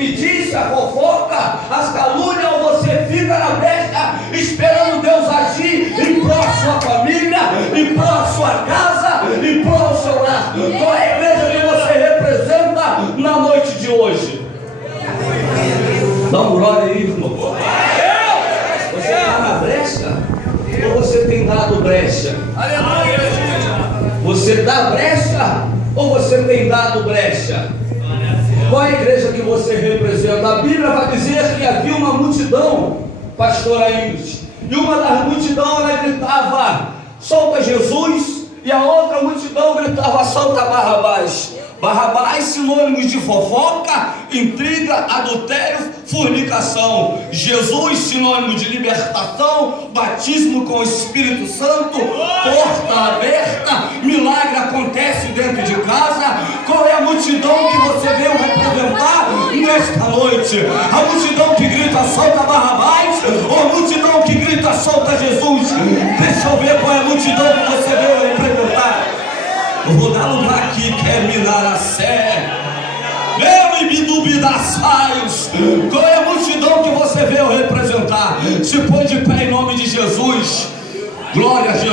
me diz, a fofoca, as calúnias, ou você fica na brecha esperando Deus agir em prol da sua família, em prol da sua casa, em prol do seu lar? Qual é a igreja que você representa na noite de hoje? Dá um glória aí, irmão. Você está na brecha? Ou você tem dado brecha? Você dá brecha ou você tem dado brecha? Qual é a igreja que você representa? A Bíblia vai dizer que havia uma multidão, pastor Aires, e uma das multidões ela gritava: solta Jesus, e a outra multidão gritava: solta Barrabás. Barrabás, sinônimo de fofoca, intriga, adultério, fornicação. Jesus, sinônimo de libertação, batismo com o Espírito Santo, porta aberta, milagre acontece dentro de casa. Qual é a multidão que você veio representar nesta noite? A multidão que grita: solta Barrabás, ou a multidão que grita: solta Jesus? Deixa eu ver qual é a multidão que você veio representar. Eu vou dar lugar aqui, quer minar a sé. Meu ibidubidaçaios. Qual é a multidão que você veio representar? Se põe de pé em nome de Jesus. Glória a Jesus.